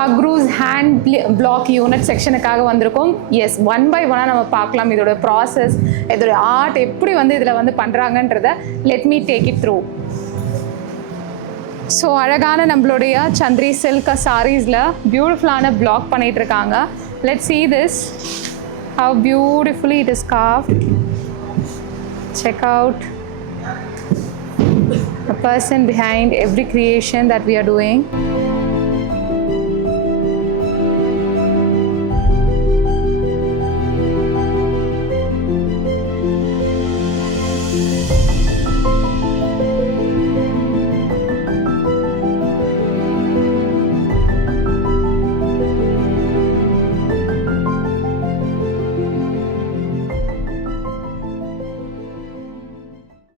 பக்ரூஸ் hand block unit செக்ஷனுக்காக வந்திருக்கோம். எஸ், ஒன் பை ஒன்னாக நம்ம பார்க்கலாம் இதோட ப்ராசஸ், இதோட ஆர்ட் எப்படி வந்து இதில் வந்து பண்ணுறாங்கன்றத. Let me take it through. So அழகான நம்மளுடைய சந்திரி சில்க் சாரீஸில் பியூட்டிஃபுல்லான பிளாக் பண்ணிகிட்டு இருக்காங்க. Let's see this, how beautifully it is carved. Check out the person behind every creation that we are doing.